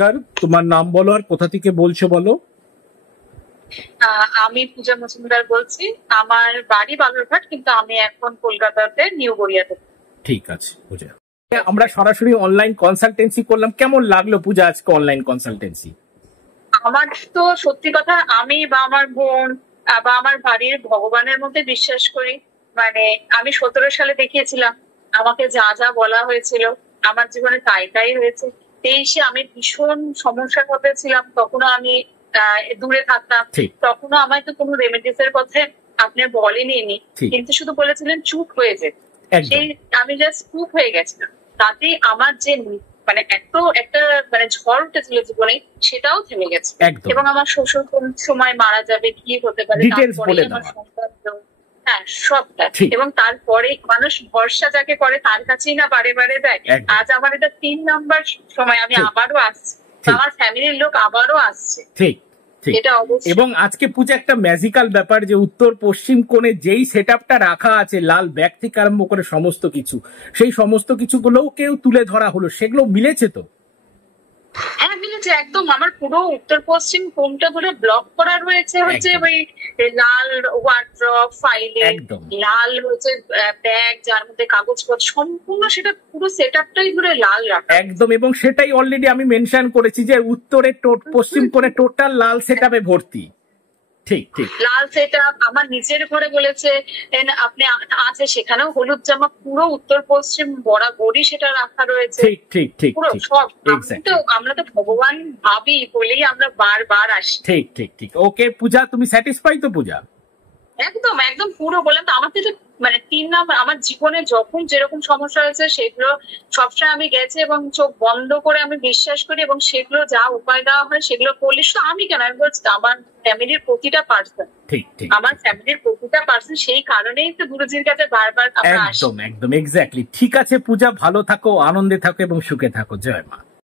কার তোমার নাম বলো আর কোথা থেকে বলছো বলো। আমি পূজা মজুমদার বলছি। আমার বাড়ি বালুরঘাট, কিন্তু আমি এখন কলকাতাতে নিউ গড়িয়াতে। ঠিক আছে পূজা, আমরা সরাসরি অনলাইন কনসালটেন্সি করলাম, কেমন লাগলো পূজা আজকে অনলাইন কনসালটেন্সি? আমার তো সত্যি কথা, আমি বা আমার বোন বা আমার বাড়ির ভগবানের মধ্যে বিশ্বাস করি। মানে আমি 17 সালে দেখিয়েছিলাম, আমাকে যা যা বলা হয়েছিল আমার জীবনে তাই তাই হয়েছে। 23-এ আমি ভীষণ সমস্যার মধ্যে ছিলাম, তখনও আমি দূরে থাকতাম। ঠিক তখনও আমায় তো কোনো রেমেডিস এর কথা আপনি বলেনি, ঠিক কিন্তু শুধু বলেছিলেন চুপ হয়ে যেতে। একদম সেই আমি জাস্ট চুপ হয়ে গেছিলাম। তাতে আমার যে মানে এত একটা মানে ঝড় উঠেছিল জীবনে, সেটাও থেমে গেছে। একদম এবং আমার শ্বশুর কোন সময় মারা যাবে, কি হতে পারে, ডিটেলস তারপরে বলে আমার দেওয়া। সন্তান। হ্যাঁ, সবটা। ঠিক এবং তারপরে মানুষ ভরসা যাকে করে তার কাছেই না বারে বারে দেয়। একদম আজ আমার এটা 3 নাম্বার সময়, আমি ঠিক আবারও আসছি, ঠিক আমার ফ্যামিলির লোক আবারও আসছে। ঠিক ঠিক এটা অবশ্যই। এবং আজকে পূজা একটা ম্যাজিক্যাল ব্যাপার যে উত্তর পশ্চিম কোণে যেই সেটআপটা রাখা আছে, লাল ব্যাগ থেকে আরম্ভ করে সমস্ত কিছু, সেই সমস্ত কিছুগুলোও কেউ তুলে ধরা হলো, সেগুলো মিলেছে তো? হ্যাঁ, মিলেছে একদম। আমার পুরো উত্তর পশ্চিম কোণটা ধরে ব্লক করা রয়েছে হচ্ছে একদম ওই লাল ওয়ার্ড্রপ ফাইলে, একদম লাল হচ্ছে ব্যাগ যার মধ্যে কাগজপত্র, সম্পূর্ণ সেটা পুরো সেট আপটাই ধরে লাল রাখা। একদম এবং সেটাই অলরেডি আমি মেনশন করেছি যে উত্তরে পশ্চিম কোণে টোটাল লাল সেটআপে ভর্তি। ঠিক ঠিক লাল সেট আপ আমার নিচের ঘরে বলেছে আপনি আছে, সেখানেও হলুদ জামা, পুরো উত্তর পশ্চিম বরাবরই সেটা রাখা রয়েছে। ঠিক ঠিক ঠিক পুরো ঠিক সব। এক্স্যাক্টলি আমরা তো ভগবান ভাবি বলেই আমরা বারবার আসি। ঠিক ঠিক ঠিক ওকে পূজা, তুমি স্যাটিসফাই তো পূজা? একদম একদম পুরো বললাম তো, আমার তো মানে 3 নাম্বার। আমার জীবনে যখন যেরকম সমস্যা হয়েছে সেগুলো সবসময় আমি গেছি এবং চোখ বন্ধ করে আমি বিশ্বাস করি, এবং সেগুলো যা উপায় দেওয়া হয় সেগুলো করলে, শুধু আমি কেন, আমি বলছি আমার ফ্যামিলির প্রতিটা পার্সন, ঠিক ঠিক আমার ফ্যামিলির প্রতিটা পার্সন, সেই কারণেই তো গুরুজির কাছে বারবার আমরা আসি। একদম একদম এক্স্যাক্টলি। ঠিক আছে পূজা, ভালো থাকো, আনন্দে থাকো এবং সুখে থাকো। জয় মা।